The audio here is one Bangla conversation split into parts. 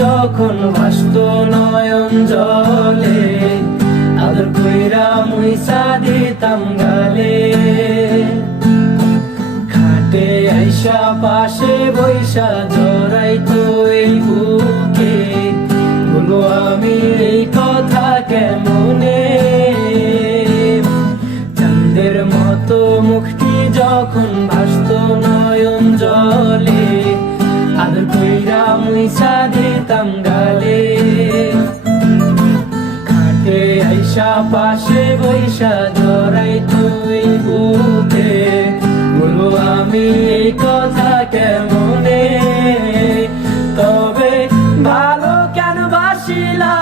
যখন ভাসত নয়ন জলে, আদর কইরা মুইসা দিতাম গালে। খাটে আইসা পাশে বৈশা জড়াইতো এই বুকে, বলো আমি এই কথা কেমনে। চাঁদের মতো মুখটি যখন ভাসত নয়ন জলে, আদর কইরা মুইসা দিতাম গালে। খাটে আইসা পাশে বৈশা জড়াইতো এই বুকে, বলো আমি এই কথা কেমনে। তবে ভালো কেন বাসিলা,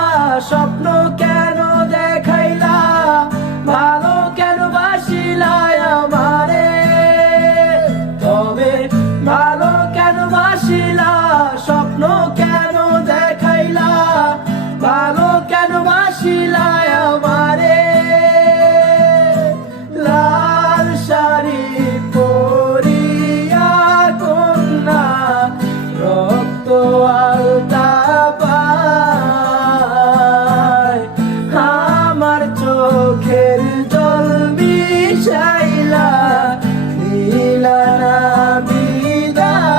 স্বপ্ন কেন দেখাইলা, ভালো কেন বাসিলা আমারে। তবে ভালো কেন বাসিলা, স্বপ্ন কেন দেখাইলা, ভালো কেন বাসিলা আমারে। লাল শাড়ি পরিয়া কন্যা, রক্ত আলতা পায়, আমার চোখের জল মিশাইলা দিলা না বিদায়।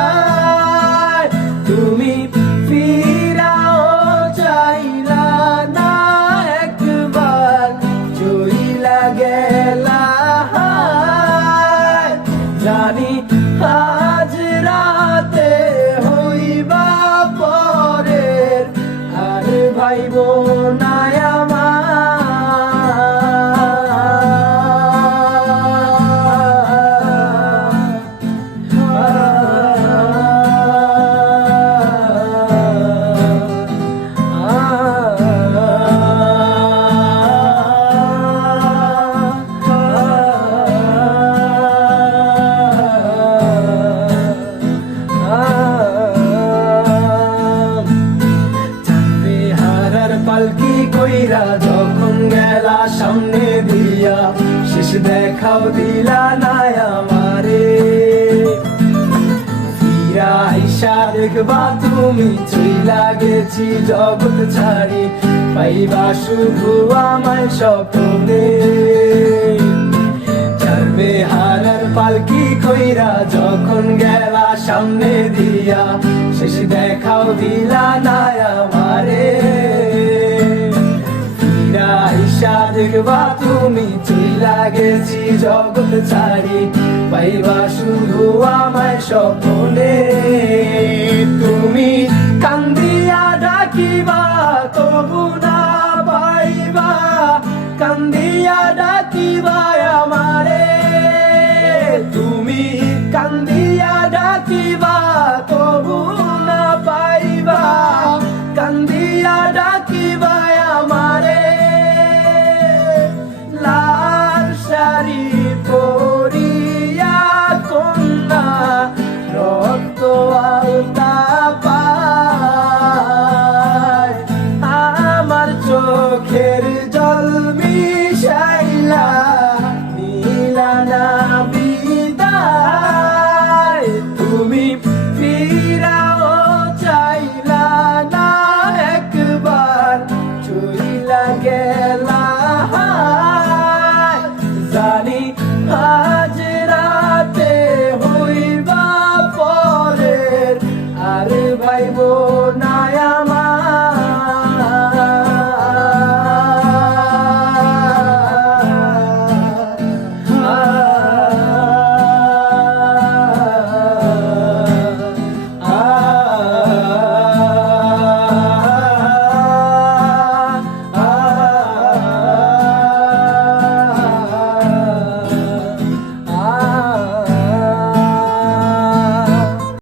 তুমি ফিরাও চাইলা না একবার, চইলা গেলা। জানি আজ রাতে হইবা পরের, আর ভাইব না পালকি কইরা যখন গেলা সামনে দিয়া, শেষ দেখাও দিলা না আমারে। ফিরা আইসা দেখবা তুমি চইলা গেছি জগৎ ছাড়ি, পাইবা শুধু আমায় স্বপ্নে। চারবে হারার পালকি কইরা যখন গেলা সামনে দিয়া, শেষ দেখাও দিলা না আমারে। আইসা দেখবা তুমি চইলা গেছি জগৎ ছাড়ি, পাইবা শুধু আমায় স্বপ্নে। তুমি কান্দিয়া ডাকিবা তবু না পাইবা, কান্দিয়া ডাকিবা আমারে। তুমি কান্দিয়া ডাকিবা তবু না পাইবা, কান্দিয়া ডাকিবা আমারে। লাল শাড়ি পরিয়া কন্যা, রক্ত আলতা পায়, আমার চোখের জল মিশাইলা দিলা না বিদায়। তুমি ফিরাও চাইলা না একবার, চইলা গেলা। জানি আজ রাতে হইবা পরের, আর ভাইব